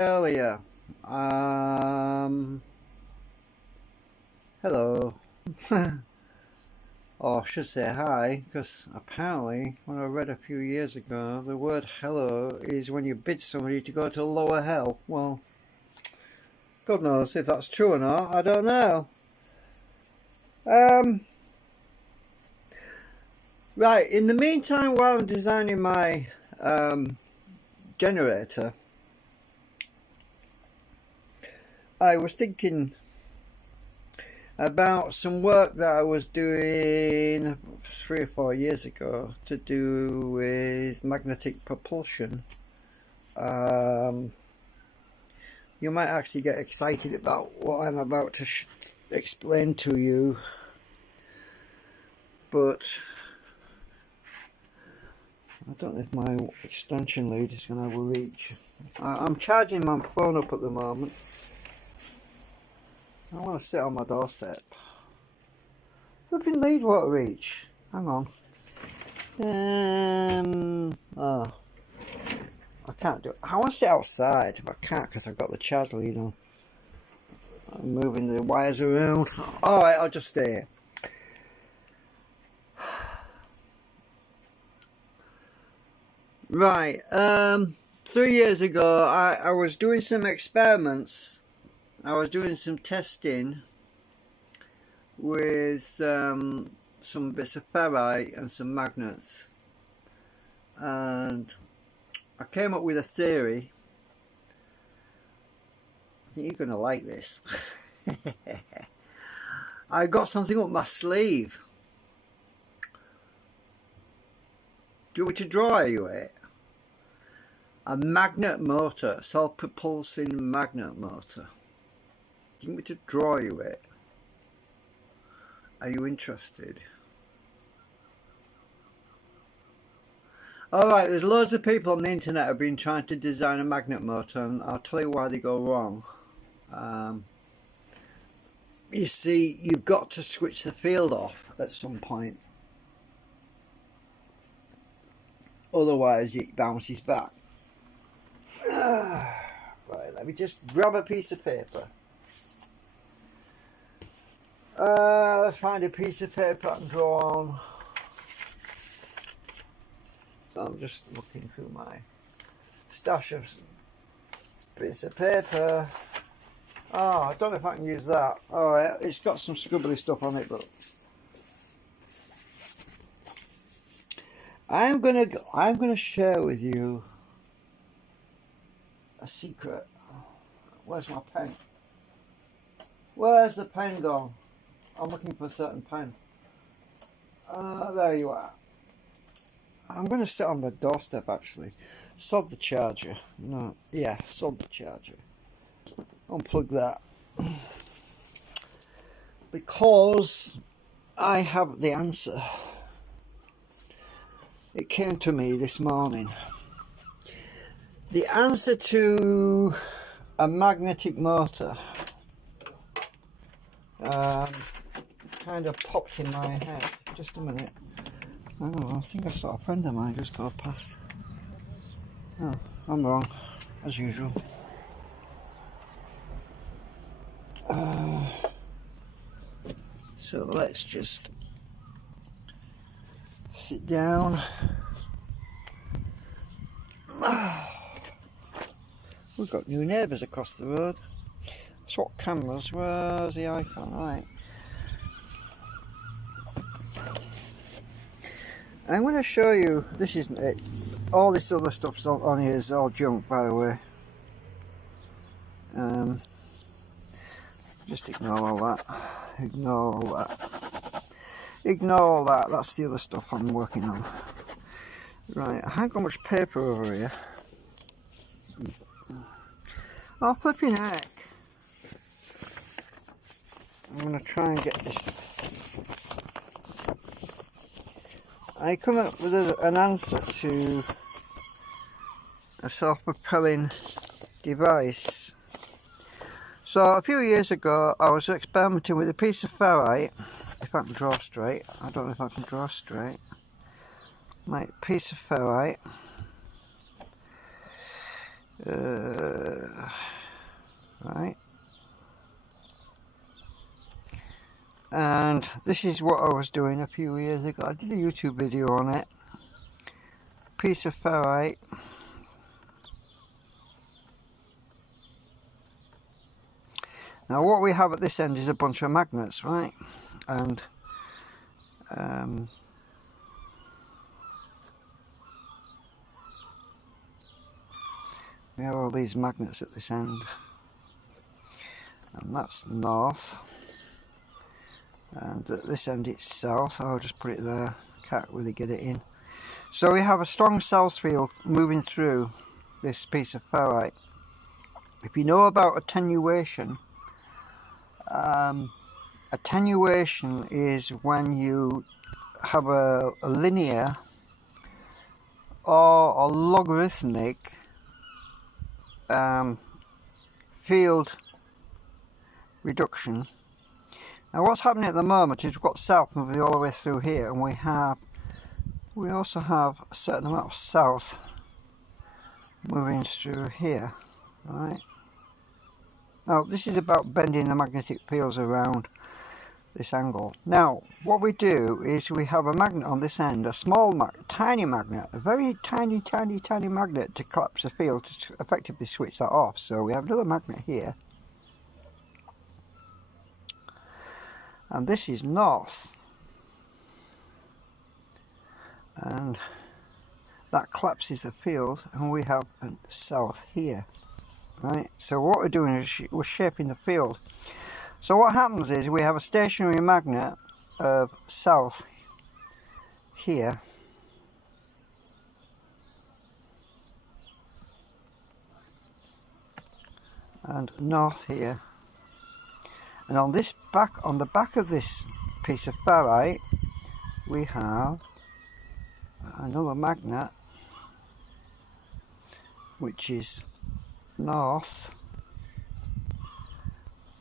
earlier. Hello. Or I should say hi, because apparently, when I read a few years ago, the word hello is when you bid somebody to go to lower hell. Well, God knows if that's true or not, I don't know. Um, right, in the meantime, while I'm designing my generator, I was thinking about some work that I was doing 3 or 4 years ago to do with magnetic propulsion. You might actually get excited about what I'm about to explain to you, but I don't know if my extension lead is going to have a reach. I'm charging my phone up at the moment. I want to sit on my doorstep. Flipping lead won't reach. Hang on. Oh, I can't do it. I want to sit outside, but I can't because I've got the charge lead on. I'm moving the wires around. Alright, I'll just stay here. Right, 3 years ago I was doing some experiments. I was doing some testing with some bits of ferrite and some magnets, and I came up with a theory. I think you're going to like this. I got something up my sleeve. Do you want me to draw you it? A magnet motor, self-propulsing magnet motor. Do you want me to draw you it? Are you interested? Alright, there's loads of people on the internet have been trying to design a magnet motor, and I'll tell you why they go wrong. You see, you've got to switch the field off at some point. Otherwise it bounces back. Right, let me just grab a piece of paper. Let's find a piece of paper and draw on. So I'm just looking through my stash of bits of paper. Oh, I don't know if I can use that. Alright, it's got some scribbly stuff on it, but I'm gonna share with you a secret. Where's my pen? Where's the pen gone? I'm looking for a certain pen. There you are. I'm going to sit on the doorstep actually. Sod the charger. No, yeah, sod the charger. Unplug that. Because I have the answer. It came to me this morning. The answer to a magnetic motor kind of popped in my head. Just a minute. Oh, I think I saw a friend of mine just go past. Oh, I'm wrong, as usual. So let's just sit down. We've got new neighbours across the road. Swap cameras. Where's the icon? Right. I'm going to show you. This isn't it. All this other stuff's on here is all junk, by the way. Just ignore all that. Ignore all that. Ignore all that. That's the other stuff I'm working on. Right. I haven't got much paper over here. Oh, flipping heck. I'm going to try and get this. I come up with an answer to a self-propelling device. So a few years ago I was experimenting with a piece of ferrite. If I can draw straight. I don't know if I can draw straight. Right, piece of ferrite. Right. And this is what I was doing a few years ago. I did a YouTube video on it. Piece of ferrite. Now what we have at this end is a bunch of magnets, right? And we have all these magnets at this end. And that's north. And at this end it's south. I'll just put it there. Can't really get it in. So we have a strong south field moving through this piece of ferrite. If you know about attenuation, attenuation is when you have a linear or a logarithmic field reduction. Now what's happening at the moment is we've got south moving all the way through here, and we also have a certain amount of south moving through here, right? Now this is about bending the magnetic fields around this angle. Now what we do is we have a magnet on this end, a small tiny magnet, a very tiny magnet to collapse the field to effectively switch that off. So we have another magnet here, and this is north, and that collapses the field, and we have a south here, right? So what we're doing is we're shaping the field. So what happens is we have a stationary magnet of south here, and north here, and on the back of this piece of ferrite we have another magnet which is north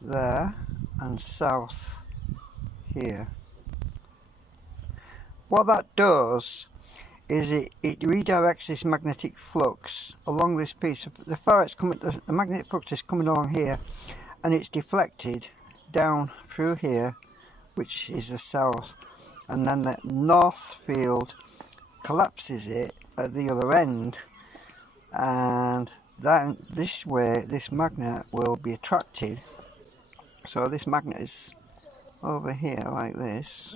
there and south here. What that does is it redirects this magnetic flux along this piece of the ferrite's coming, the magnetic flux is coming along here, and it's deflected down through here, which is the south, and then the north field collapses it at the other end, and then this way this magnet will be attracted. So this magnet is over here like this,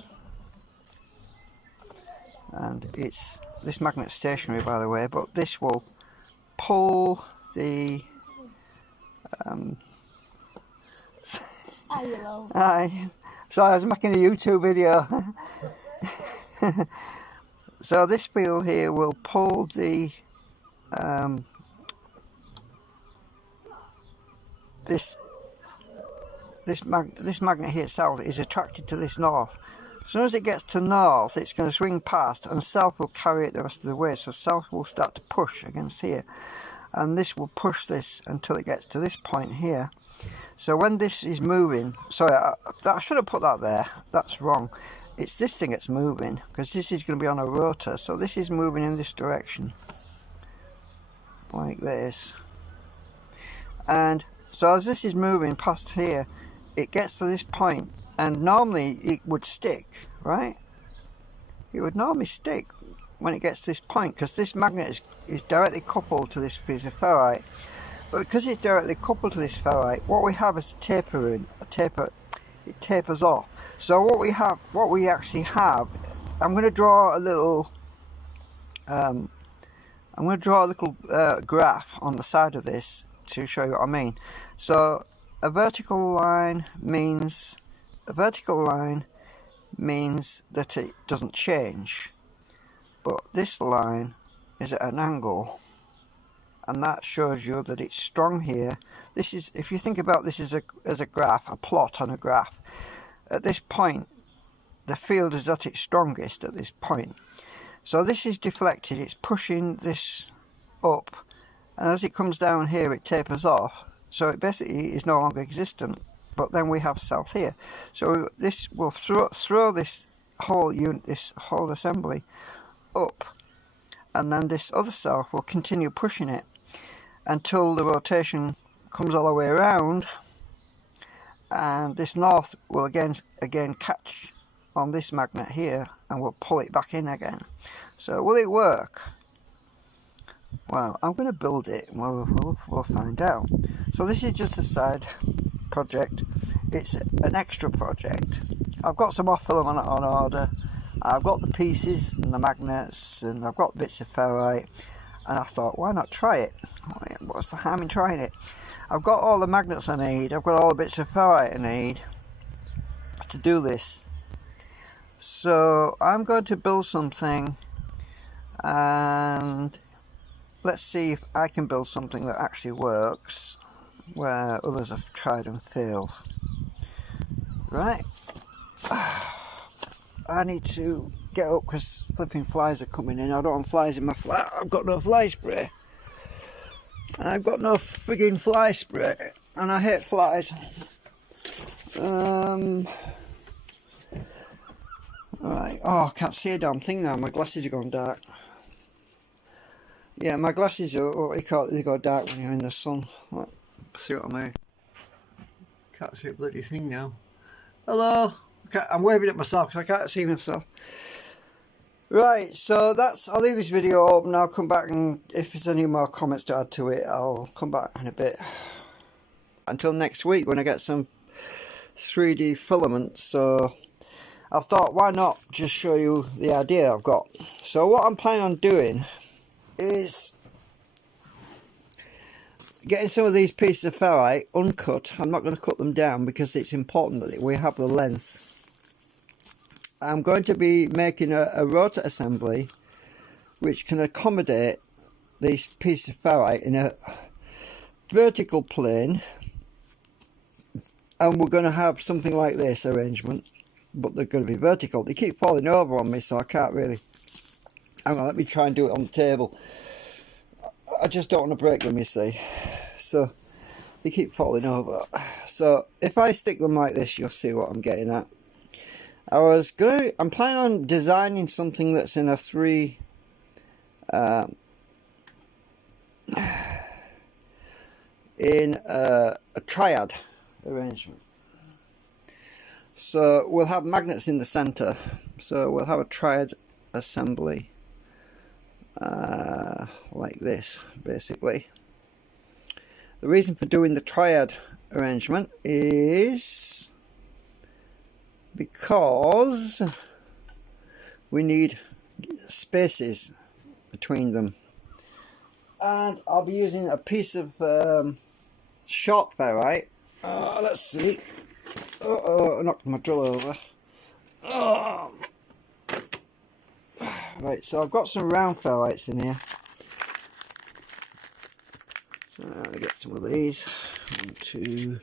and this magnet's stationary, by the way, but this will pull the Hi. So I was making a YouTube video. So this field here will pull the this magnet here south is attracted to this north. As soon as it gets to north, it's going to swing past, and south will carry it the rest of the way. So south will start to push against here, and this will push this until it gets to this point here. So when this is moving, sorry, I should have put that there, that's wrong. It's this thing that's moving, because this is going to be on a rotor. So this is moving in this direction, like this. And so as this is moving past here, it gets to this point, and normally it would stick, right? It would normally stick when it gets to this point, because this magnet is directly coupled to this piece of ferrite. But because it's directly coupled to this ferrite, what we have is it tapers off. So what we actually have, I'm going to draw a little graph on the side of this to show you what I mean. So a vertical line means that it doesn't change, but this line is at an angle, and that shows you that it's strong here. This is, if you think about this as a graph, a plot on a graph, at this point the field is at its strongest at this point. So this is deflected, it's pushing this up, and as it comes down here it tapers off, so it basically is no longer existent. But then we have south here, so this will throw this whole unit, this whole assembly up, and then this other south will continue pushing it. until the rotation comes all the way around, and this north will again catch on this magnet here and we'll pull it back in again. So will it work? Well, I'm going to build it and we'll find out. So this is just a side project. It's an extra project. I've got some off filament on order. I've got the pieces and the magnets, and I've got bits of ferrite, and I thought, why not try it? What's the harm in trying it? I've got all the magnets I need. I've got all the bits of ferrite I need to do this. So I'm going to build something, and let's see if I can build something that actually works where others have tried and failed. Right, I need to get up because flipping flies are coming in. I don't want flies in my flat. I've got no fly spray. I've got no frigging fly spray, and I hate flies. Right. Oh, I can't see a damn thing now. My glasses are gone dark. Yeah, my glasses are, what you call it, they go dark when you're in the sun. What? See what I mean? Can't see a bloody thing now. Hello. I'm waving at myself because I can't see myself. Right, so that's, I'll leave this video open. I'll come back, and if there's any more comments to add to it, I'll come back in a bit. Until next week when I get some 3D filaments. So I thought, why not just show you the idea I've got. So what I'm planning on doing is getting some of these pieces of ferrite uncut. I'm not going to cut them down because it's important that we have the length. I'm going to be making a rotor assembly which can accommodate these pieces of ferrite in a vertical plane, and we're going to have something like this arrangement, but they're going to be vertical. They keep falling over on me, so I can't really. Hang on, let me try and do it on the table. I just don't want to break them, you see. So they keep falling over. So if I stick them like this, you'll see what I'm getting at. I'm planning on designing something that's in a a triad arrangement. So we'll have magnets in the center. So we'll have a triad assembly like this, basically. The reason for doing the triad arrangement is because we need spaces between them, and I'll be using a piece of short ferrite. Let's see. I knocked my drill over. Right, so I've got some round ferrites in here. So I'm going to get some of these. 1, 2.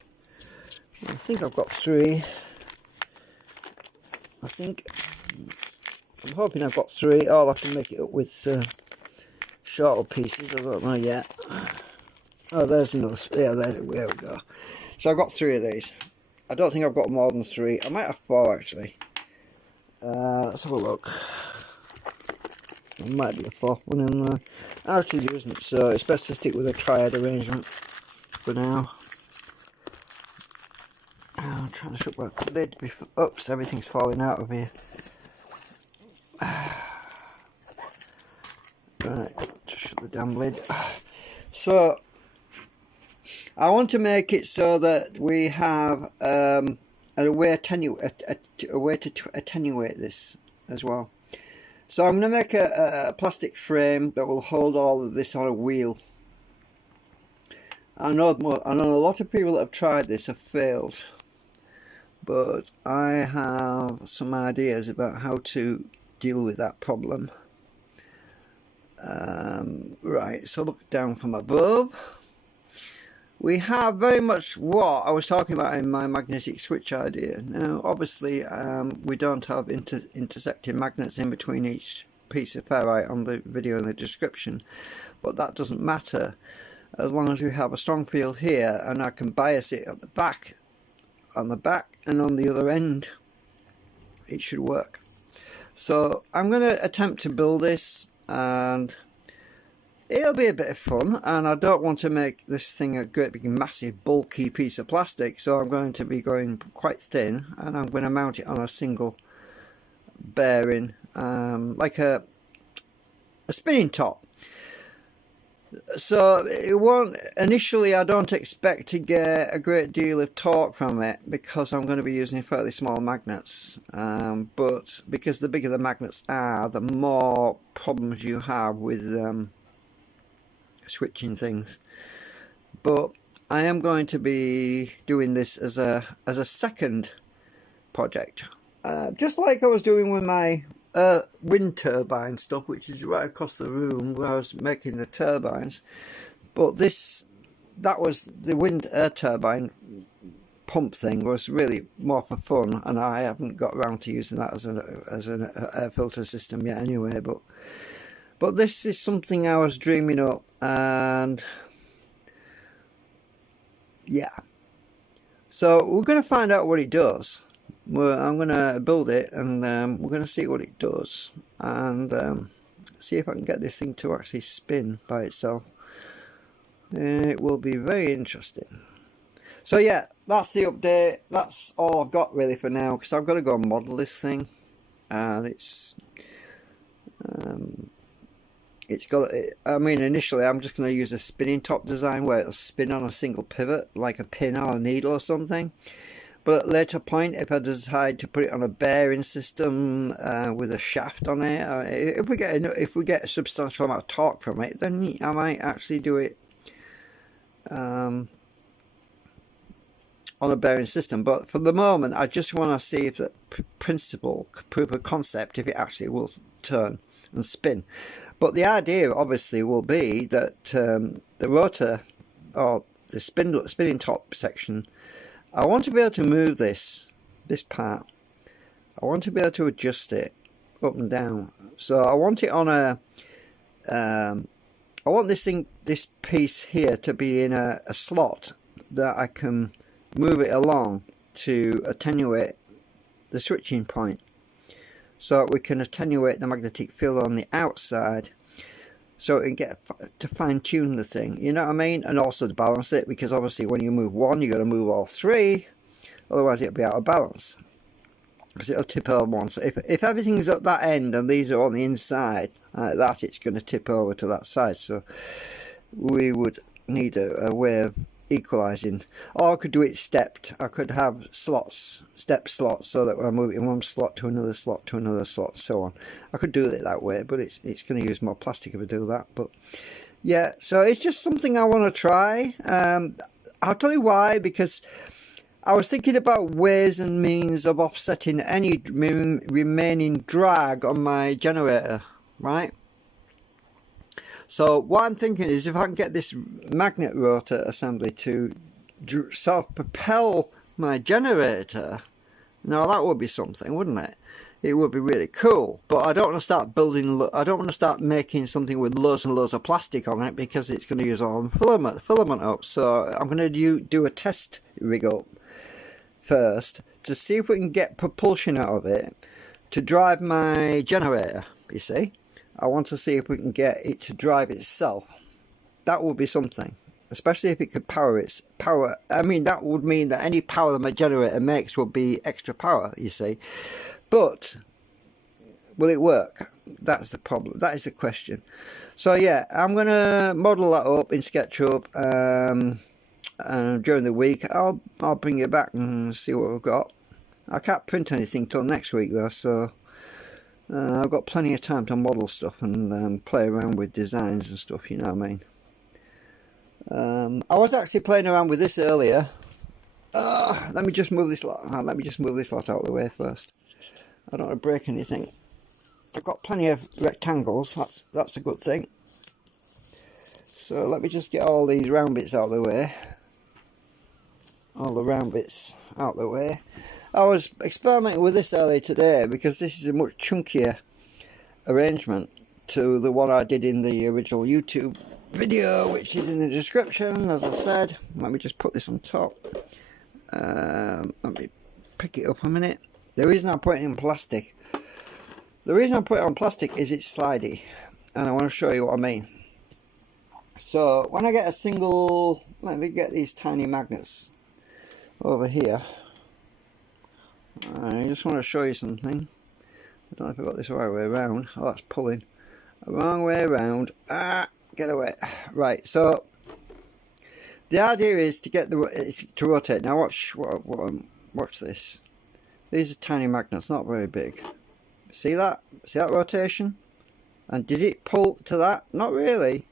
I think I've got 3. I'm hoping I've got 3. I'll have to make it up with shorter pieces. I don't know yet. Oh, there's another. Yeah, there we go. So I've got 3 of these. I don't think I've got more than 3. I might have 4 actually. Let's have a look. There might be a 4th one in there. Actually there isn't, so it's best to stick with a triad arrangement for now. I'm trying to shut that lid. Oops, everything's falling out of here. Right, just shut the damn lid. So I want to make it so that we have a way to attenuate this as well. So I'm going to make a plastic frame that will hold all of this on a wheel. I know a lot of people that have tried this have failed, but I have some ideas about how to deal with that problem. Right, so look down from above. We have very much what I was talking about in my magnetic switch idea. Now, obviously, we don't have intersecting magnets in between each piece of ferrite on the video in the description, but that doesn't matter as long as we have a strong field here, and I can bias it at the back, on the back, and on the other end. It should work. So I'm going to attempt to build this, and it'll be a bit of fun, and I don't want to make this thing a great big massive bulky piece of plastic, so I'm going to be going quite thin, and I'm going to mount it on a single bearing, like a spinning top. So it won't, initially I don't expect to get a great deal of torque from it because I'm going to be using fairly small magnets, but because the bigger the magnets are, the more problems you have with switching things. But I am going to be doing this as a second project, just like I was doing with my wind turbine stuff, which is right across the room where I was making the turbines. But that was the wind air turbine pump thing, was really more for fun, and I haven't got around to using that as an air filter system yet anyway. But this is something I was dreaming up, and yeah, so we're going to find out what it does. I'm going to build it, and we're going to see what it does, and see if I can get this thing to actually spin by itself. It will be very interesting. So yeah, that's the update. That's all I've got really for now, because I've got to go and model this thing, and it's got, I mean, initially I'm just going to use a spinning top design where it'll spin on a single pivot like a pin or a needle or something. But at a later point, if I decide to put it on a bearing system with a shaft on it, if we get a substantial amount of torque from it, then I might actually do it on a bearing system. But for the moment, I just want to see if the principle, proof of concept, if it actually will turn and spin. But the idea obviously will be that the rotor, or the spinning top section, I want to be able to move this part. I want to be able to adjust it up and down. So I want it on a I want this piece here to be in a slot that I can move it along to attenuate the switching point, so we can attenuate the magnetic field on the outside, so it can get to fine-tune the thing, you know what I mean? And also to balance it, because obviously when you move one, you've got to move all three, otherwise it'll be out of balance, because it'll tip over once. If everything's at that end and these are on the inside, like that, it's going to tip over to that side. So we would need a way of equalizing. Or I could do it stepped. I could have slots, step slots, so that I move it in one slot to another slot to another slot, so on. I could do it that way, but it's going to use more plastic if I do that. But yeah, so it's just something I want to try. I'll tell you why, because I was thinking about ways and means of offsetting any remaining drag on my generator, right? So what I'm thinking is, if I can get this magnet rotor assembly to self-propel my generator, now that would be something, wouldn't it? It would be really cool. But I don't want to start building, I don't want to start making something with loads and loads of plastic on it, because it's going to use all the filament up. So I'm going to do a test rig up first to see if we can get propulsion out of it to drive my generator, you see. I want to see if we can get it to drive itself. That would be something, especially if it could power its power. I mean, that would mean that any power that my generator makes would be extra power, you see. But will it work? That's the problem. That is the question. So yeah, I'm going to model that up in SketchUp during the week. I'll bring it back and see what we've got. I can't print anything till next week though, so I've got plenty of time to model stuff and play around with designs and stuff, you know what I mean. I was actually playing around with this earlier. Let me just move this lot. Let me just move this lot out of the way first. I don't want to break anything. I've got plenty of rectangles. That's a good thing. So let me just get all these round bits out of the way. All the round bits out of the way. I was experimenting with this earlier today, because this is a much chunkier arrangement to the one I did in the original YouTube video, which is in the description, as I said. Let me just put this on top. Let me pick it up a minute. The reason I put it in plastic, is it's slidey, and I want to show you what I mean. So when I get a single, let me get these tiny magnets over here. I just want to show you something. I don't know if I got this the right way around. Oh, that's pulling. The wrong way around. Ah, get away. Right, so the idea is to get to rotate. Now watch this. These are tiny magnets, not very big. See that? See that rotation? And did it pull to that? Not really.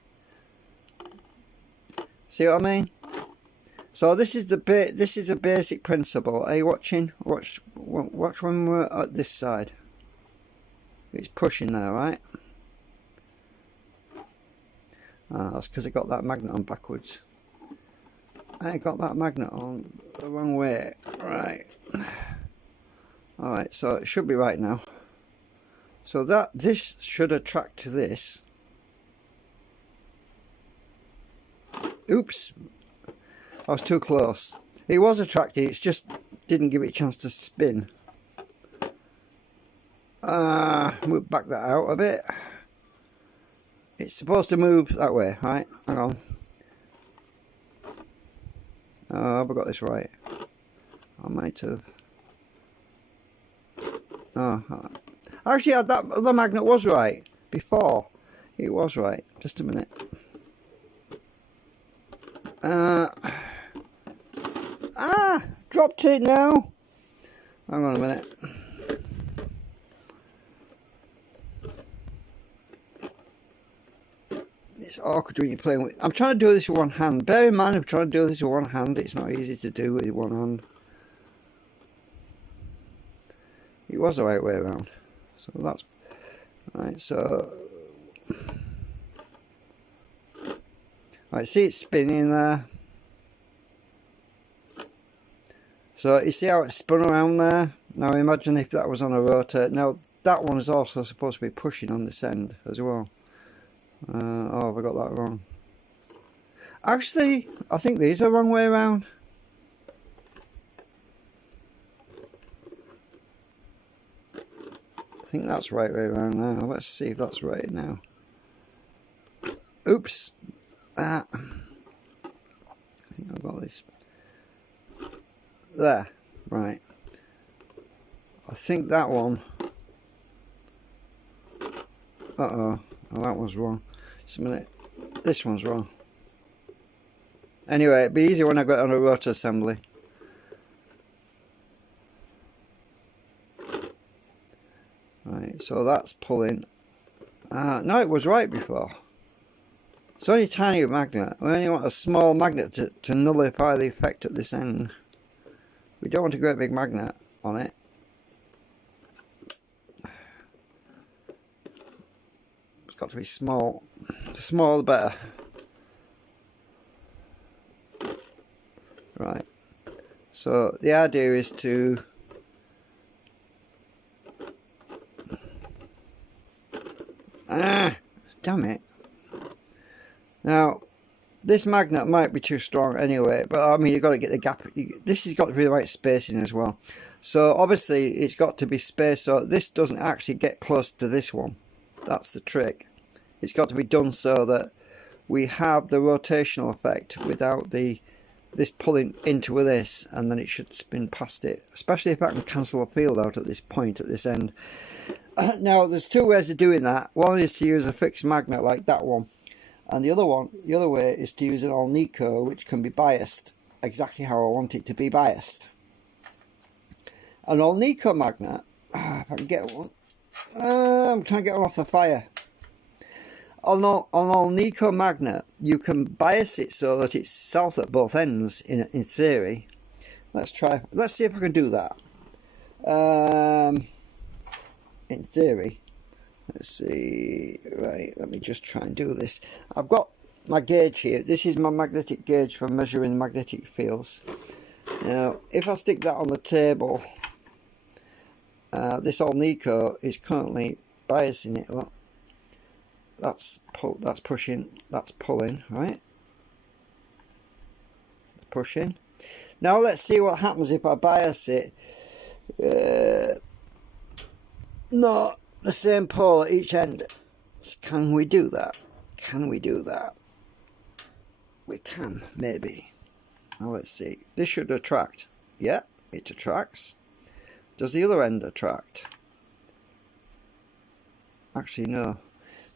See what I mean? So this is a basic principle. Are you watching? Watch when we're at this side. It's pushing there, right? That's because I got that magnet on backwards. I got that magnet on the wrong way. Right. Alright, so it should be right now. So this should attract to this. Oops. I was too close. It was attracted, it just didn't give it a chance to spin. Move back that out a bit. It's supposed to move that way, right? Hang on. Oh, have I got this right? I might have. Oh, actually, that other magnet was right before. It was right. Just a minute. Dropped it now. Hang on a minute. It's awkward when you're playing with. I'm trying to do this with one hand. Bear in mind, I'm trying to do this with one hand. It's not easy to do with one hand. It was the right way around. So that's right. So, right. See, it's spinning there. So you see how it's spun around there? Now imagine if that was on a rotor. Now that one is also supposed to be pushing on this end as well. Oh, have I got that wrong? Actually, I think these are the wrong way around. I think that's right way around now. Let's see if that's right now. Oops. I think I've got this. There, right. I think that one. Oh, that one's wrong. Just a minute. This one's wrong. Anyway, it'd be easier when I got it on a rotor assembly. Right, so that's pulling. No, it was right before. It's only a tiny magnet. We only want a small magnet to nullify the effect at this end. We don't want a great big magnet on it. It's got to be small. The smaller the better. Right. So the idea is to damn it. Now this magnet might be too strong anyway, but I mean you've got to get the gap. This has got to be the right spacing as well. So obviously it's got to be spaced so this doesn't actually get close to this one. That's the trick. It's got to be done so that we have the rotational effect without this pulling into this, and then it should spin past it. Especially if I can cancel the field out at this point, at this end. Now there's two ways of doing that. One is to use a fixed magnet like that one. And the other way is to use an Alnico, which can be biased exactly how I want it to be biased. An Alnico magnet, if I can get one, I'm trying to get one off the fire. On an Alnico magnet, you can bias it so that it's south at both ends. In theory, let's see if I can do that. In theory. Let's see, right, let me just try and do this. I've got my gauge here. This is my magnetic gauge for measuring magnetic fields. Now, if I stick that on the table, this Alnico is currently biasing it up. That's pushing, that's pulling, right? Pushing. Now let's see what happens if I bias it. Not the same pole at each end. So can we do that? Can we do that? we can, maybe. Now let's see. This should attract. Yeah, it attracts. Does the other end attract? Actually, no.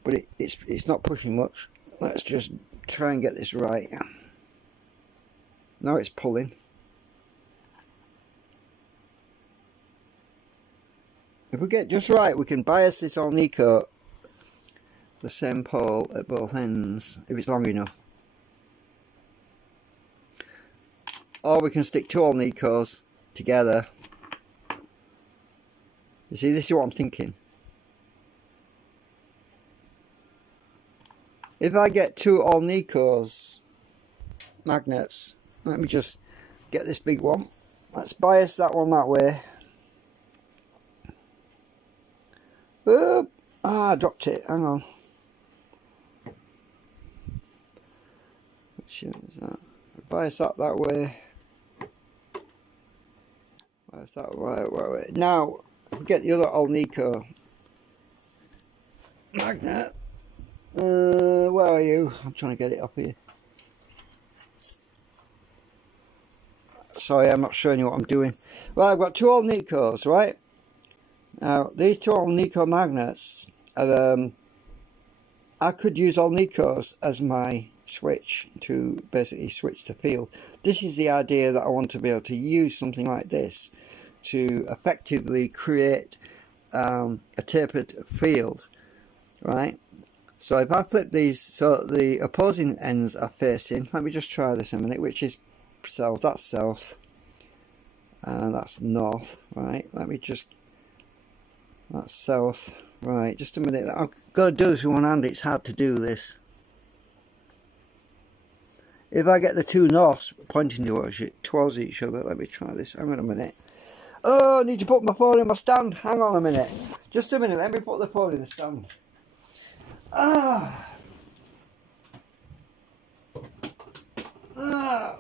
But it's not pushing much. Let's just try and get this right. Now it's pulling. If we get just right, we can bias this Alnico the same pole at both ends, if it's long enough. Or we can stick two Alnicos together. You see, this is what I'm thinking. If I get two Alnicos magnets, let me just get this big one. Let's bias that one that way. Boop. I dropped it. Hang on. Which is that? Bias that way. Bias that way. Now, get the other Alnico magnet. Where are you? I'm trying to get it up here. Sorry, I'm not showing you what I'm doing. Right, I've got two Alnicos, right? Now, these two Alnico magnets are, I could use Alnicos as my switch to basically switch the field. This is the idea that I want to be able to use something like this to effectively create a tapered field, right? So if I flip these so the opposing ends are facing, let me just try this a minute, which is south, that's south, and that's north, right? Let me just, that's south, right, just a minute. I've got to do this with one hand, it's hard to do this. If I get the two norths pointing towards each other, let me try this, hang on a minute. Oh, I need to put my phone in my stand, hang on a minute. Just a minute, let me put the phone in the stand.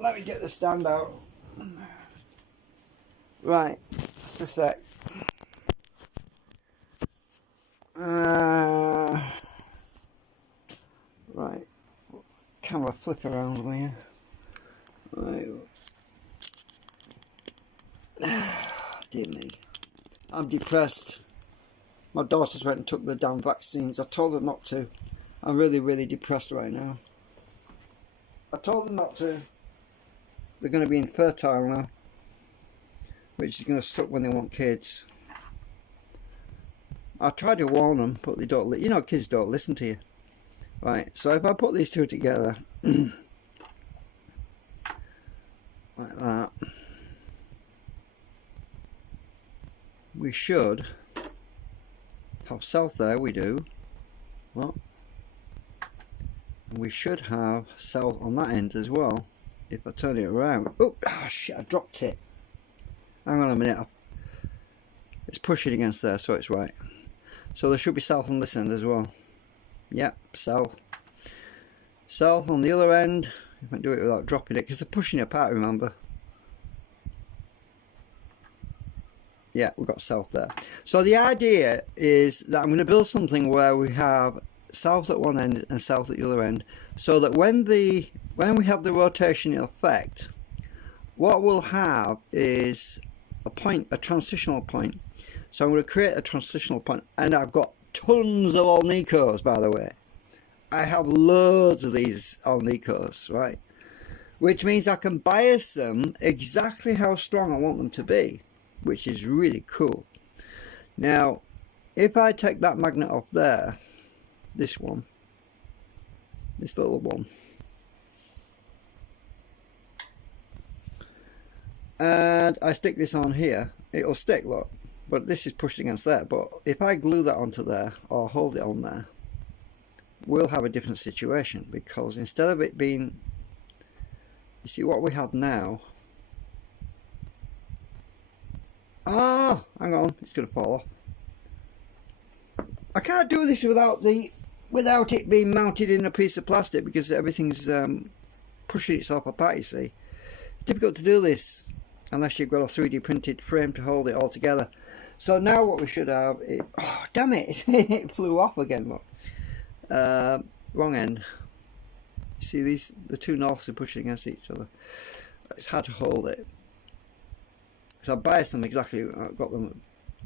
Let me get the stand out. Right, just a sec. Right, camera flip around, will you? Right. Dear me, I'm depressed. My daughters went and took the damn vaccines. I told them not to. I'm really, really depressed right now. I told them not to. They're going to be infertile now, which is going to suck when they want kids. I tried to warn them, but they don't. You know, kids don't listen to you. Right. So if I put these two together, like that, we should have south there. We do. Well, we should have south on that end as well. If I turn it around. Oh shit! I dropped it. Hang on a minute. It's pushing against there, so it's right. So there should be south on this end as well. Yep, south. South on the other end. You can do it without dropping it because they're pushing it apart. Remember. Yeah, we've got south there. So the idea is that I'm going to build something where we have south at one end and south at the other end, so that when we have the rotation effect, what we'll have is a point, a transitional point. So I'm going to create a transitional point, and I've got tons of Alnicos, by the way. I have loads of these Alnicos, right? Which means I can bias them exactly how strong I want them to be, which is really cool. Now, if I take that magnet off there, this one, this little one, and I stick this on here, it'll stick, look, but this is pushed against there. But if I glue that onto there or hold it on there, we'll have a different situation, because instead of it being, you see what we have now, hang on, it's going to fall off. I can't do this without it being mounted in a piece of plastic, because everything's pushing itself apart, you see. It's difficult to do this unless you've got a 3D printed frame to hold it all together. So now what we should have is, oh damn it, it flew off again, look. Wrong end. See the two norths are pushing against each other. It's hard to hold it. So I biased them exactly. I've got them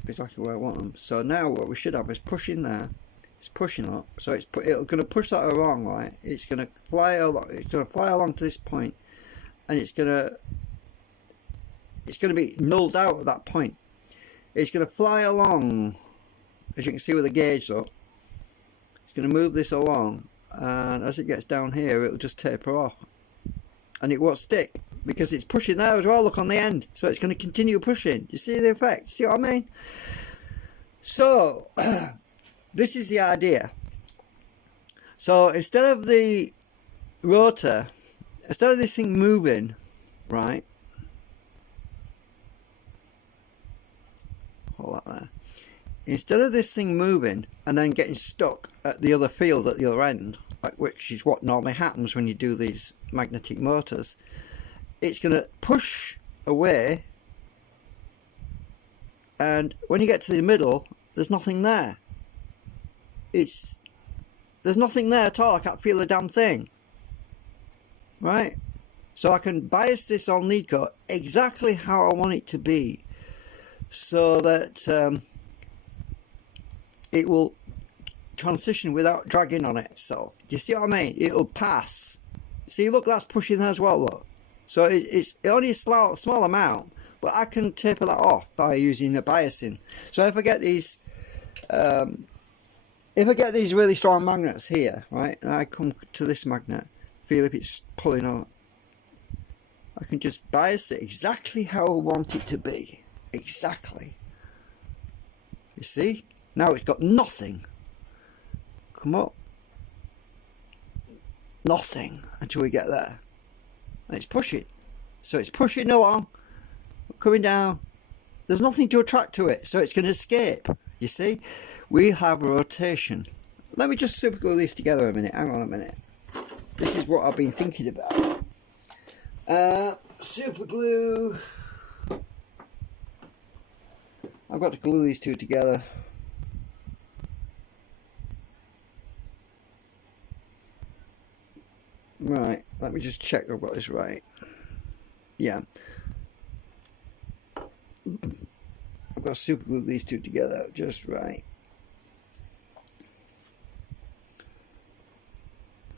exactly where I want them. So now what we should have is pushing there. It's pushing up. So it's going to push that along, right? It's going to fly along. It's going to fly along to this point, and it's going to be nulled out at that point. It's going to fly along, as you can see with the gauge up. It's going to move this along, and as it gets down here, it'll just taper off, and it won't stick because it's pushing there as well. Look on the end, so it's going to continue pushing. You see the effect? See what I mean? So this is the idea. So instead of the rotor, instead of this thing moving, right? Hold that there. Instead of this thing moving and then getting stuck at the other field at the other end, which is what normally happens when you do these magnetic motors, it's going to push away, and when you get to the middle, there's nothing there. There's nothing there at all. I can't feel a damn thing, right? So I can bias this on Nico exactly how I want it to be, so that it will transition without dragging on itself. Do you see what I mean? It'll pass. See, look, that's pushing there as well, look. So it's only a small amount, but I can taper that off by using the biasing. So if I get these really strong magnets here, right, and I come to this magnet, feel if it's pulling on, I can just bias it exactly how I want it to be. Exactly. You see? Now it's got nothing. Come up. Nothing until we get there. And it's pushing. So it's pushing along, coming down. There's nothing to attract to it, so it's going to escape. You see? We have rotation. Let me just super glue these together a minute. Hang on a minute. This is what I've been thinking about. Super glue. I've got to glue these two together. Right, let me just check I've got this right. Yeah. I've got to super glue these two together just right.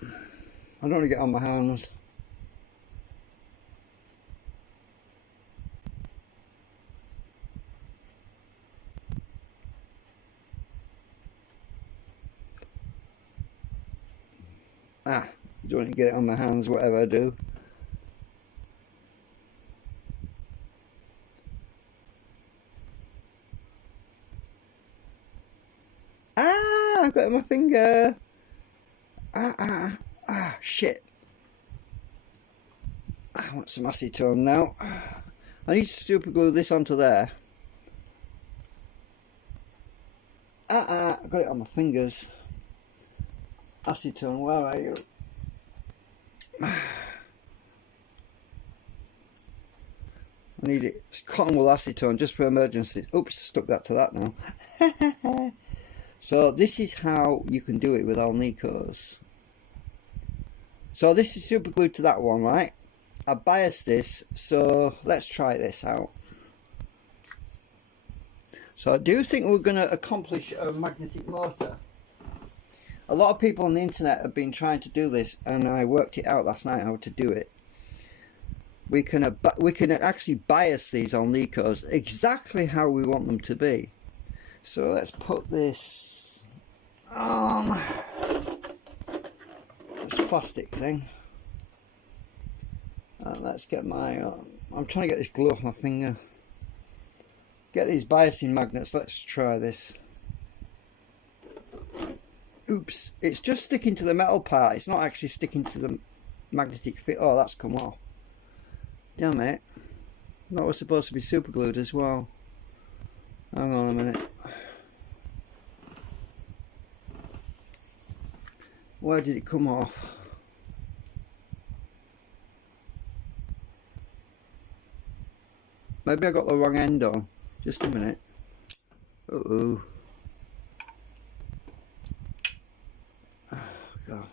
I don't want to get on my hands. Don't want to get it on my hands, whatever I do. I've got it on my finger. Shit. I want some acetone now. I need to super glue this onto there. I've got it on my fingers. Acetone, where are you? I need it. It's cotton wool acetone just for emergencies. Oops, stuck that to that now. So this is how you can do it with Alnicos. So this is super glued to that one, right? I biased this, so let's try this out. So I do think we're going to accomplish a magnetic motor. A lot of people on the internet have been trying to do this, and I worked it out last night how to do it. We can actually bias these Alnicos exactly how we want them to be. So let's put this on this plastic thing, and let's get my I'm trying to get this glue off my finger. Get these biasing magnets. Let's try this. Oops, it's just sticking to the metal part. It's not actually sticking to the magnetic fit. Oh, that's come off. Damn it. That was supposed to be super glued as well. Hang on a minute. Where did it come off? Maybe I got the wrong end on. Just a minute. Uh-oh. Oh, God.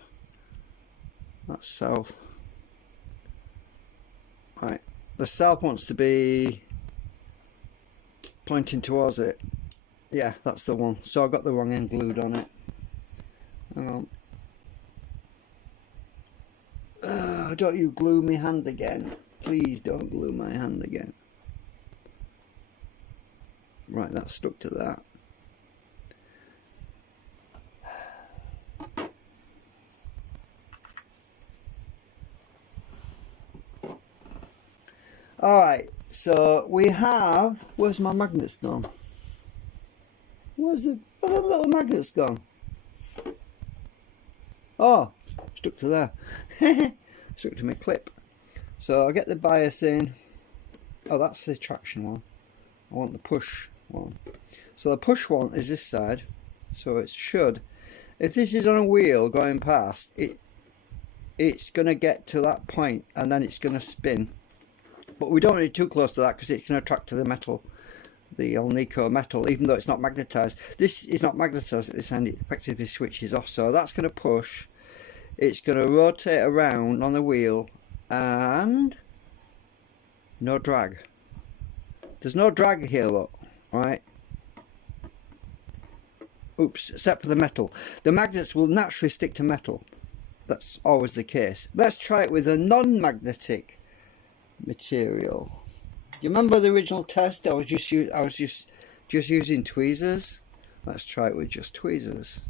That's south. Right, the south wants to be pointing towards it. Yeah, that's the one. So I got the wrong end glued on it. Hang on. Don't you glue my hand again. Please don't glue my hand again. Right, that's stuck to that. Alright, so we have... Where's my magnets gone? Where the little magnets gone? Oh, stuck to there. Stuck to my clip. So I get the bias in. Oh, that's the traction one. I want the push one. So the push one is this side. So it should... If this is on a wheel going past, it's going to get to that point and then it's going to spin. But we don't need too close to that because it's going to attract to the metal, the Alnico metal, even though it's not magnetised. This is not magnetised at this end, it effectively switches off. So that's going to push, it's going to rotate around on the wheel, and no drag. There's no drag here, look, right? Oops, except for the metal. The magnets will naturally stick to metal. That's always the case. Let's try it with a non-magnetic material. Do you remember the original test? I was just using tweezers. Let's try it with just tweezers.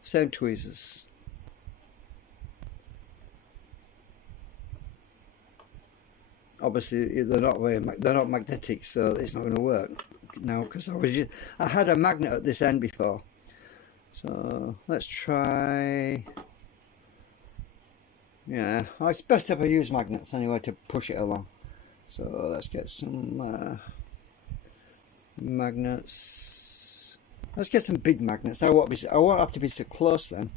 Same tweezers. Obviously they're not magnetic, so it's not going to work now because I had a magnet at this end before. So let's try. Yeah, it's best if I use magnets anyway to push it along. So let's get some magnets. Let's get some big magnets. I won't have to be so close then.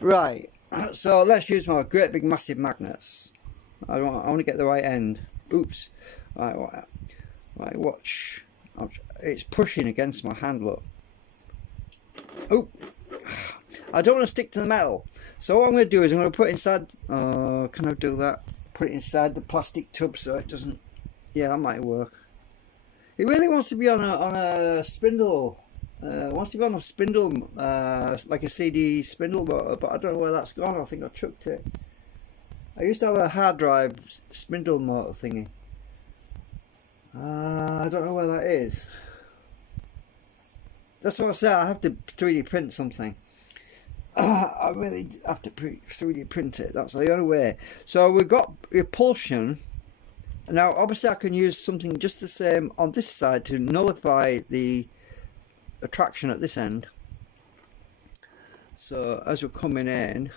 Right, so let's use my great big massive magnets. I want to get the right end. Oops. Right, watch. It's pushing against my hand, look. Oh, I don't want to stick to the metal. So what I'm going to do is I'm going to put it inside, can I do that? Put it inside the plastic tub so it doesn't, yeah, that might work. It really wants to be on a spindle, wants to be on a spindle, like a CD spindle motor, but I don't know where that's gone. I think I chucked it. I used to have a hard drive spindle motor thingy. I don't know where that is. That's what I said, I have to 3D print something. I really have to 3D print it. That's the only way. So we've got repulsion. Now obviously I can use something just the same on this side to nullify the attraction at this end. So as we're coming in,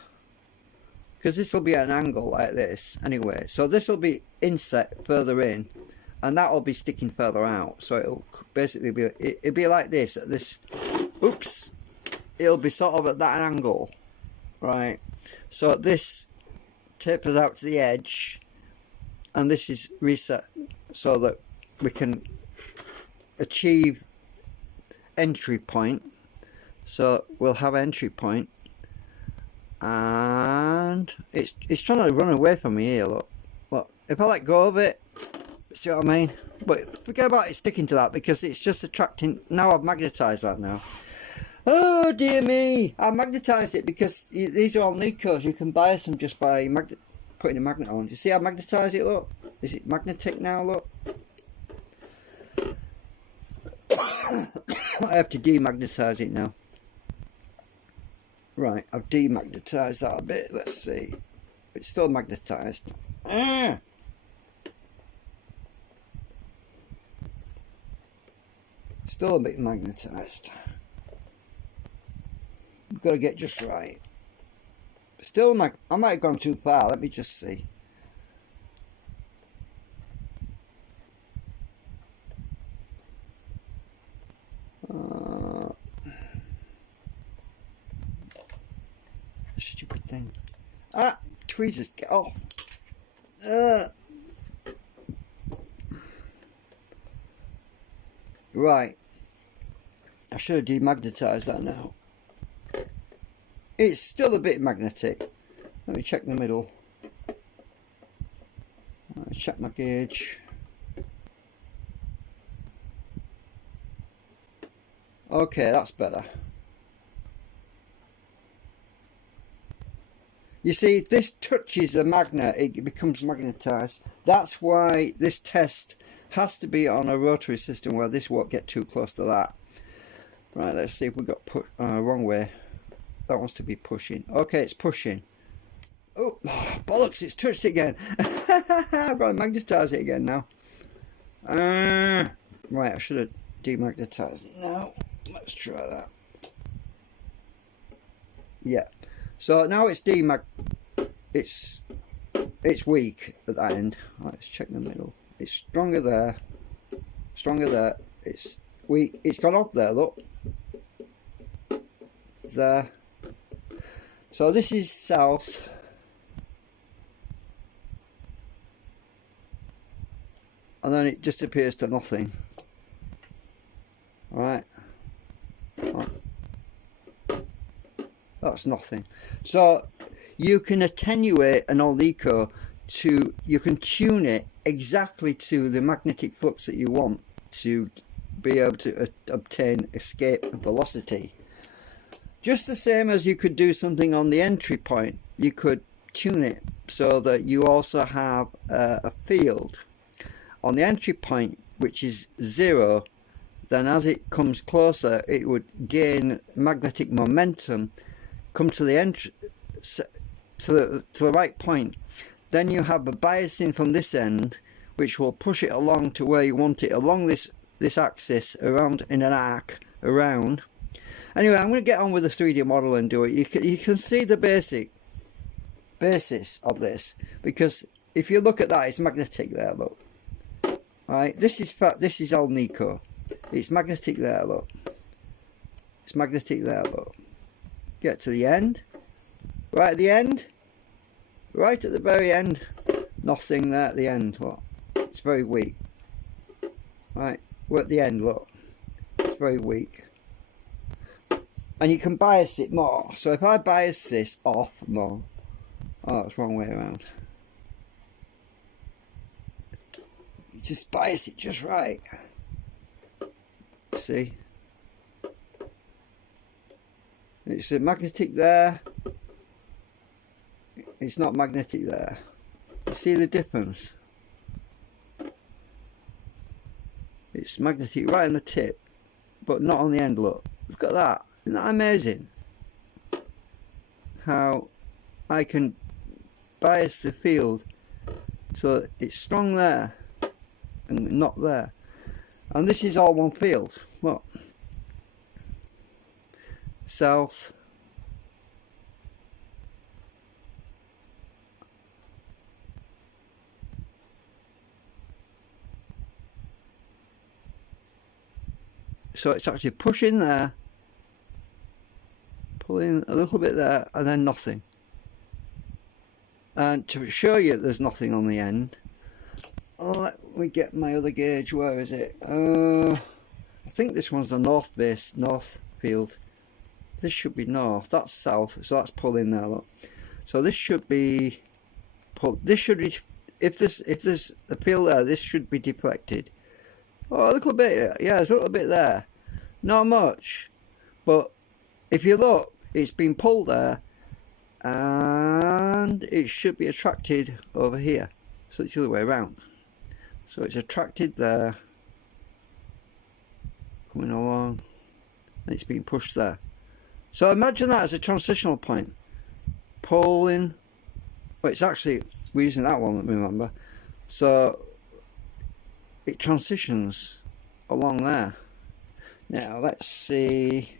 because this will be at an angle like this anyway, so this will be inset further in and that will be sticking further out, so it'll basically be, it'll be like this at this, oops, it'll be sort of at that angle, right? So this tapers out to the edge and this is reset so that we can achieve entry point. So we'll have entry point, and it's trying to run away from me here, look. If I let go of it, see what I mean? But forget about it sticking to that because it's just attracting. Now I've magnetised that now. Oh dear me, I magnetised it because these are all Nicos. You can buy some just by putting a magnet on. You see how magnetised it, look? Is it magnetic now, look? I have to demagnetise it now. Right, I've demagnetized that a bit. Let's see. It's still magnetized. Still a bit magnetized. We've got to get just right. Still, I might have gone too far. Let me just see. Stupid thing. Ah, tweezers, get off. Right. I should have demagnetized that now. It's still a bit magnetic. Let me check the middle. Check my gauge. Okay, that's better. You see, this touches a magnet, it becomes magnetized. That's why this test has to be on a rotary system where this won't get too close to that. Right, let's see if we got put wrong way. That wants to be pushing. Okay, it's pushing. Oh, bollocks, it's touched it again. I've got to magnetize it again now. Right, I should have demagnetized it now. Let's try that. Yeah. So now it's it's weak at that end. Right, let's check the middle. It's stronger there. Stronger there. It's weak. It's gone up there, look. It's there. So this is south. And then it disappears to nothing. Alright. That's nothing. So you can attenuate an old eco to, you can tune it exactly to the magnetic flux that you want to be able to obtain escape velocity. Just the same as you could do something on the entry point, you could tune it so that you also have a field on the entry point which is 0. Then as it comes closer, it would gain magnetic momentum, come to the entry, to the right point. Then you have a biasing from this end, which will push it along to where you want it, along this axis, around in an arc around. Anyway, I'm going to get on with the 3D model and do it. You can see the basis of this, because if you look at that, it's magnetic there. Look, right. This is old Nico. It's magnetic there. Look, it's magnetic there. Look. Get to the end. Right at the end. Right at the very end. Nothing there at the end. Look, it's very weak. Right, we're at the end. Look, it's very weak. And you can bias it more. So if I bias this off more, oh, it's the wrong way around. You just bias it just right. See? It's magnetic there. It's not magnetic there. You see the difference? It's magnetic right on the tip, but not on the end. Look, look at that. Isn't that amazing? How I can bias the field so it's strong there and not there. And this is all one field. Look. South. So it's actually pushing there, pulling a little bit there, and then nothing. And to show you there's nothing on the end, let me get my other gauge. Where is it? I think this one's the north field. This should be north. That's south. So that's pulling there. Look. So this should be pull. This should be, if there's a field there, this should be deflected. Oh, a little bit. Yeah, there's a little bit there. Not much, but if you look, it's been pulled there, and it should be attracted over here. So it's the other way around. So it's attracted there, coming along, and it's been pushed there. So imagine that as a transitional point. Pulling. Well, it's actually, we're using that one, remember. So it transitions along there. Now let's see.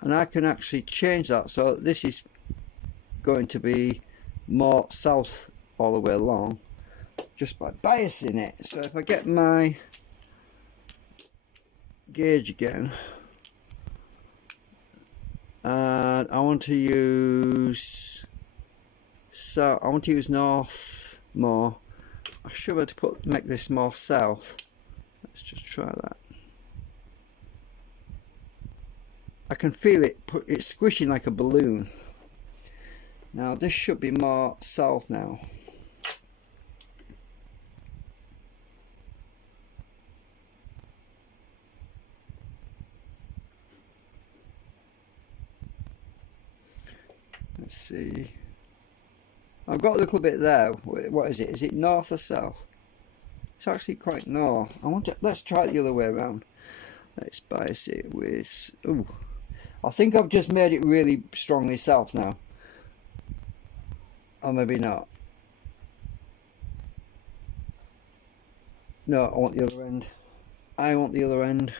And I can actually change that. So this is going to be more south all the way along, just by biasing it. So if I get my gauge again, and I want to use, so I want to use north more. I should be able to make this more south. Let's just try that. I can feel it. It's squishing like a balloon. Now this should be more south now. Let's see. I've got a little bit there. What is it? Is it north or south? It's actually quite north. Let's try it the other way around. Let's bias it with... Ooh. I think I've just made it really strongly south now. Or maybe not. No, I want the other end. I want the other end.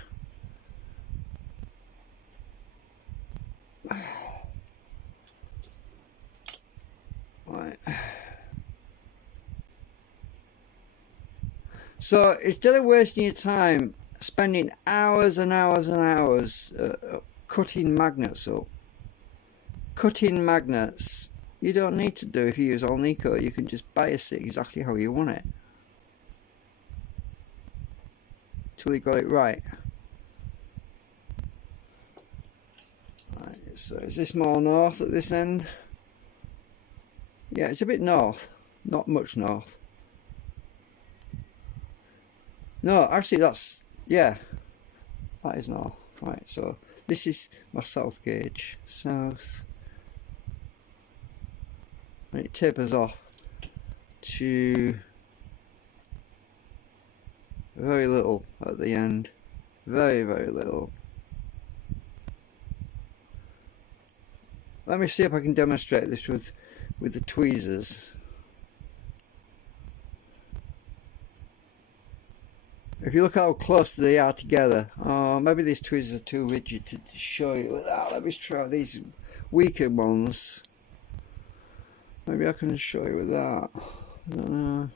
Right. So instead of wasting your time spending hours and hours and hours cutting magnets up, you don't need to do if you use Alnico. You can just bias it exactly how you want it till you got it right. Right, so is this more north at this end? Yeah, it's a bit north, not much north. No, actually that's, yeah, that is north. Right, so this is my south gauge, south, and it tapers off to very little at the end, very little. Let me see if I can demonstrate this with the tweezers. If you look how close they are together, oh, maybe these tweezers are too rigid to show you with that. Let me try these weaker ones. Maybe I can show you with that. I don't know.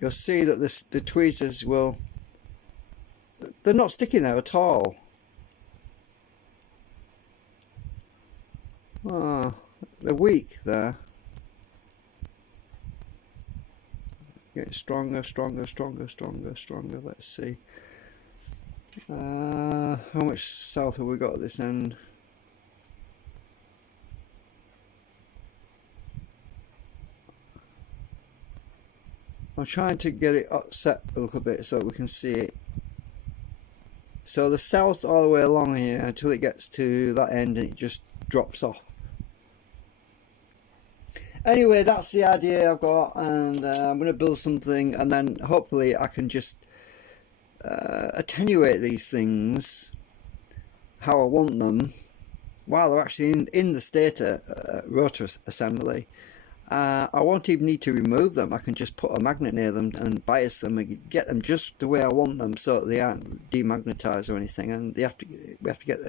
You'll see that the tweezers they're not sticking there at all. Oh, they're weak there. Get stronger. Let's see. How much south have we got at this end? I'm trying to get it upset a little bit so we can see it. So the south all the way along here until it gets to that end and it just drops off. Anyway, that's the idea I've got, and I'm going to build something, and then hopefully I can just attenuate these things how I want them while they're actually in the stator rotor assembly. I won't even need to remove them. I can just put a magnet near them and bias them and get them just the way I want them so that they aren't demagnetized or anything, and we have to get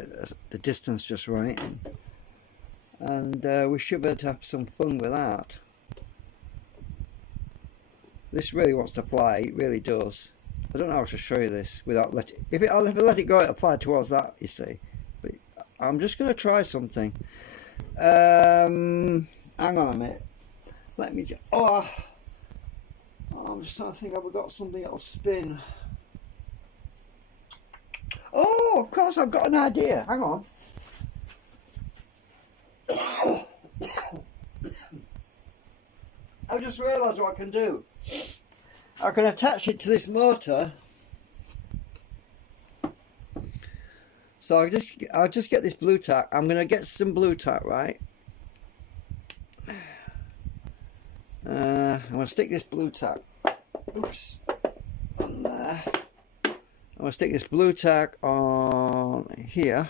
the distance just right. And we should be able to have some fun with that. This really wants to fly, it really does. I don't know how to show you this without letting... I'll let it go, it'll fly towards that, you see. But I'm just going to try something. Hang on a minute. Let me just... I'm just trying to think, have we got something that'll spin? Oh, of course, I've got an idea. Hang on. I've just realised what I can do. I can attach it to this motor. So I'll just get this blue tack. I'm going to get some blue tack, right? I'm going to stick this blue tack. Oops. On there. I'm going to stick this blue tack on here.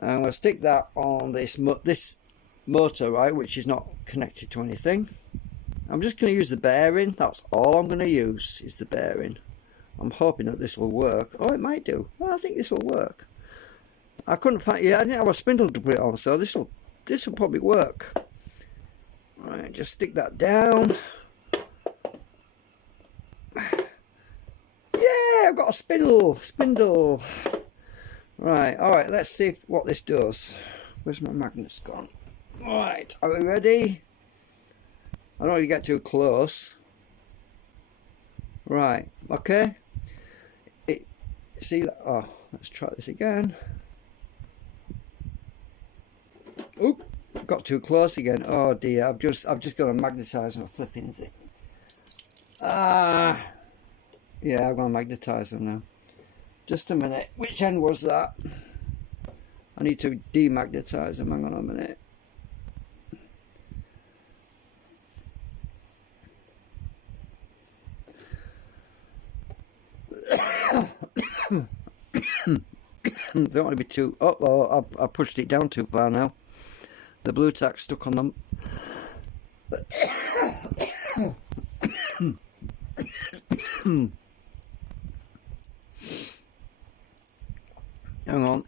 I'm going to stick that on this motor, right, which is not connected to anything. I'm just going to use the bearing. That's all I'm going to use is the bearing. I'm hoping that this will work. Oh, it might do. Well, I think this will work. I couldn't find... Yeah, I didn't have a spindle to put it on, so this will probably work. Right, just stick that down. Yeah, I've got a spindle. Right, alright, let's see what this does. Where's my magnets gone? Alright, are we ready? I don't want to get too close. Right, okay. See that? Oh, let's try this again. Oop, got too close again. Oh dear, I've just got to magnetise my flipping thing. Yeah, I'm going to magnetise them now. Just a minute. Which end was that? I need to demagnetise them. Hang on a minute. Don't want to be too... Oh, well, I pushed it down too far now. The blue tack stuck on them. Hang on.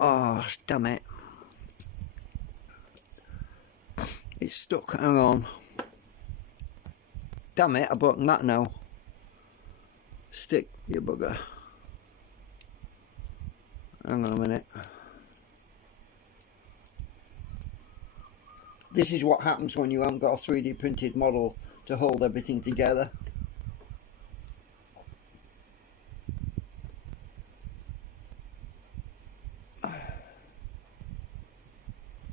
Oh, damn it. It's stuck. Hang on. Damn it, I broken that now. Stick, you bugger. Hang on a minute. This is what happens when you haven't got a 3D printed model to hold everything together.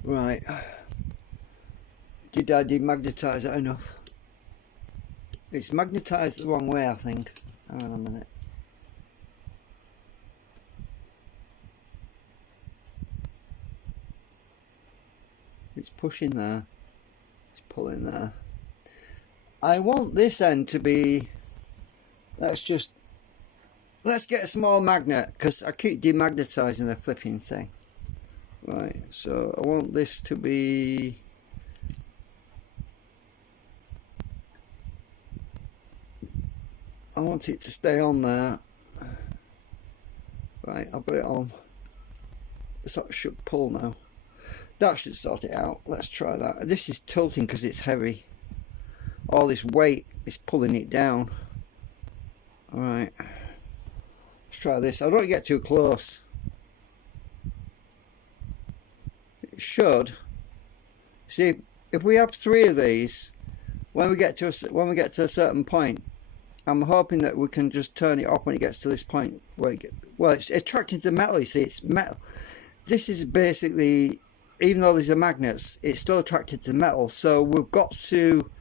Right. Did I demagnetise it enough? It's magnetised the wrong way, I think. Hang on a minute. It's pushing there. It's pulling there. I want this end to be... Let's get a small magnet, because I keep demagnetising the flipping thing. Right, so I want this to be... I want it to stay on there. Right, I've got it on. So it should pull now. That should sort it out. Let's try that. This is tilting because it's heavy. All this weight is pulling it down. Alright. Let's try this. I don't want to get too close. It should. See, if we have 3 of these, when we get to a certain point, I'm hoping that we can just turn it off when it gets to this point where it's attracted to metal. You see, it's metal. This is basically, even though these are magnets, it's still attracted to metal. So we've got to,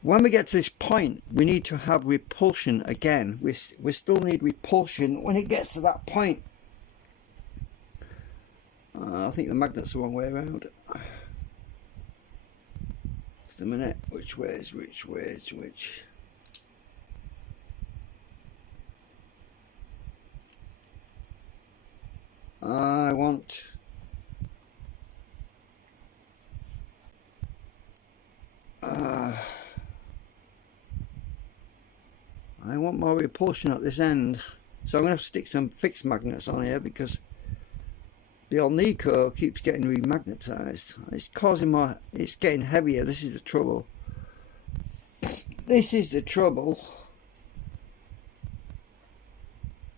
when we get to this point, we need to have repulsion again. We still need repulsion when it gets to that point. I think the magnet's the wrong way around. Just a minute. Which way is which? I want more repulsion at this end, so I'm going to have to stick some fixed magnets on here because the Alnico keeps getting remagnetized. It's getting heavier. This is the trouble.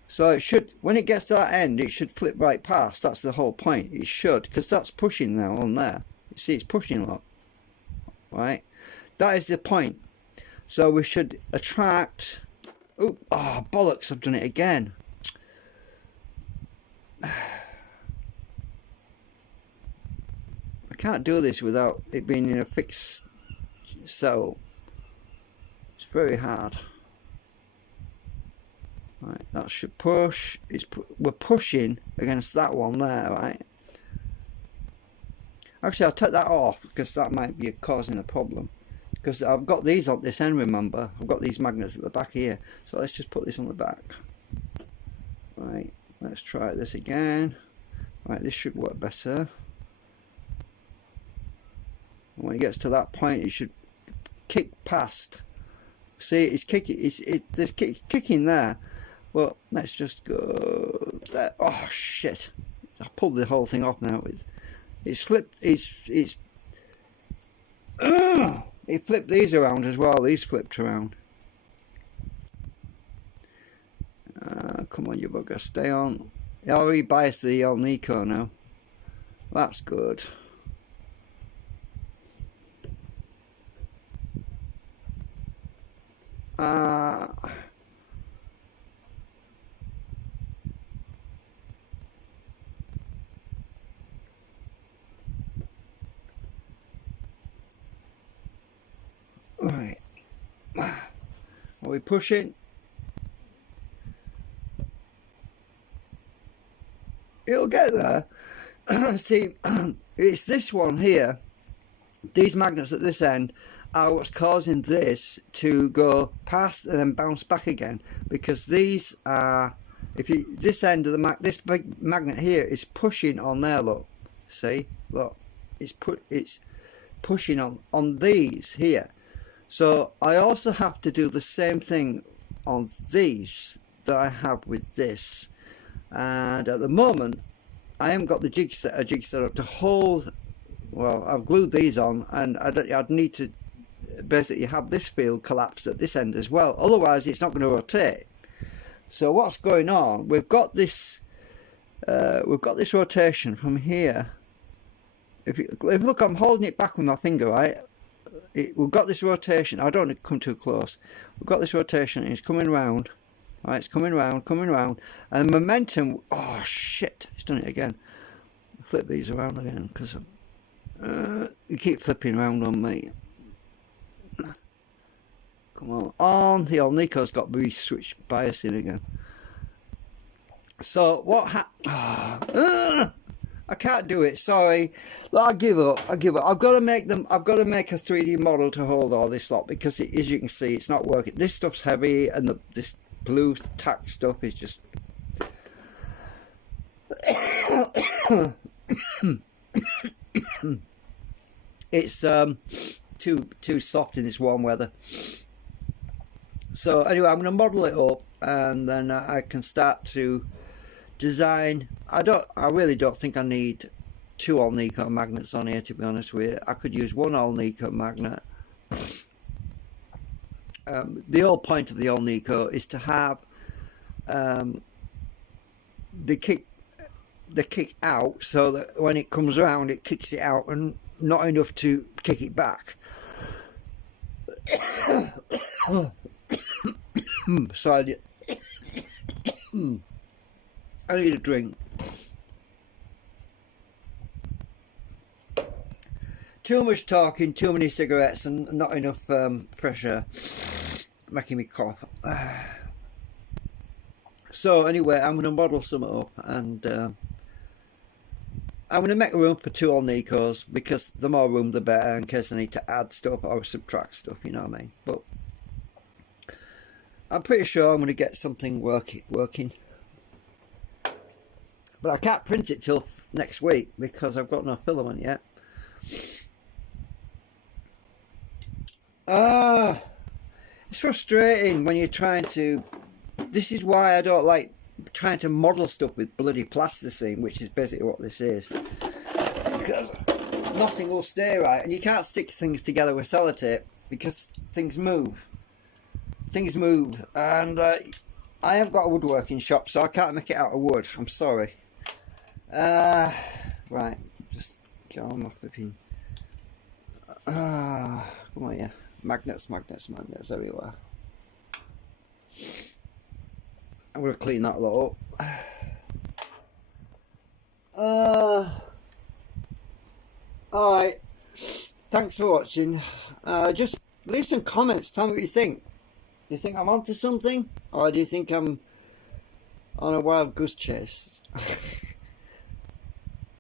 So it should, when it gets to that end, it should flip right past. That's the whole point. It should, because that's pushing now on there. You see, it's pushing a lot. Right? That is the point. So we should attract... Oh, bollocks, I've done it again. I can't do this without it being in a fixed cell. It's very hard. Right, that should push. We're pushing against that one there, right? Actually, I'll take that off because that might be causing a problem. Because I've got these on this end, remember? I've got these magnets at the back here. So let's just put this on the back. Right, let's try this again. Right, this should work better. When it gets to that point, it should kick past. See, it's kicking. There's kicking there. Well, let's just go there. Oh shit! I pulled the whole thing off now. It's flipped. It flipped these around as well. These flipped around. Come on, you bugger, stay on. I already biased the Alnico now. That's good. we pushing? It'll get there. See, it's this one here. These magnets at this end are what's causing this to go past and then bounce back again, because these are, if you, this end of the this big magnet here is pushing on there. Look, see, look, it's pushing on these here. So I also have to do the same thing on these that I have with this, and at the moment I haven't got the jig set up to hold. Well, I've glued these on, and I'd need to basically have this field collapsed at this end as well, otherwise it's not going to rotate. So what's going on, we've got this rotation from here. If you look, I'm holding it back with my finger, right? We've got this rotation. I don't want to come too close. We've got this rotation, and it's coming round. Right, it's coming round, and the momentum. Oh shit! It's done it again. Flip these around again, because you keep flipping around on me. Come on, the old Nico's got to be switched biasing again. So what I can't do it, sorry. I give up. I've got to make them. I've got to make a 3D model to hold all this lot, because as you can see, it's not working. This stuff's heavy, and this blue tack stuff is just it's too soft in this warm weather. So anyway, I'm going to model it up, and then I can start to design. I really don't think I need 2 Alnico magnets on here, to be honest with you. I could use 1 Alnico magnet. The whole point of the Alnico is to have the kick out, so that when it comes around it kicks it out, and not enough to kick it back. Sorry, I need a drink. Too much talking, too many cigarettes, and not enough fresh air, making me cough. So anyway, I'm going to model some up, and I'm going to make room for 2 Alnicos, because the more room the better, in case I need to add stuff or subtract stuff, you know what I mean. But I'm pretty sure I'm going to get something working. But I can't print it till next week, because I've got no filament yet. It's frustrating when you're trying to. This is why I don't like trying to model stuff with bloody plasticine, which is basically what this is, because nothing will stay right, and you can't stick things together with sellotape, because things move, and I haven't got a woodworking shop, so I can't make it out of wood. I'm sorry. Right, just get on my flipping. Come on, yeah. Magnets everywhere. I'm going to clean that lot up. Alright, thanks for watching. Just leave some comments, tell me what you think. Do you think I'm onto something? Or do you think I'm on a wild goose chase?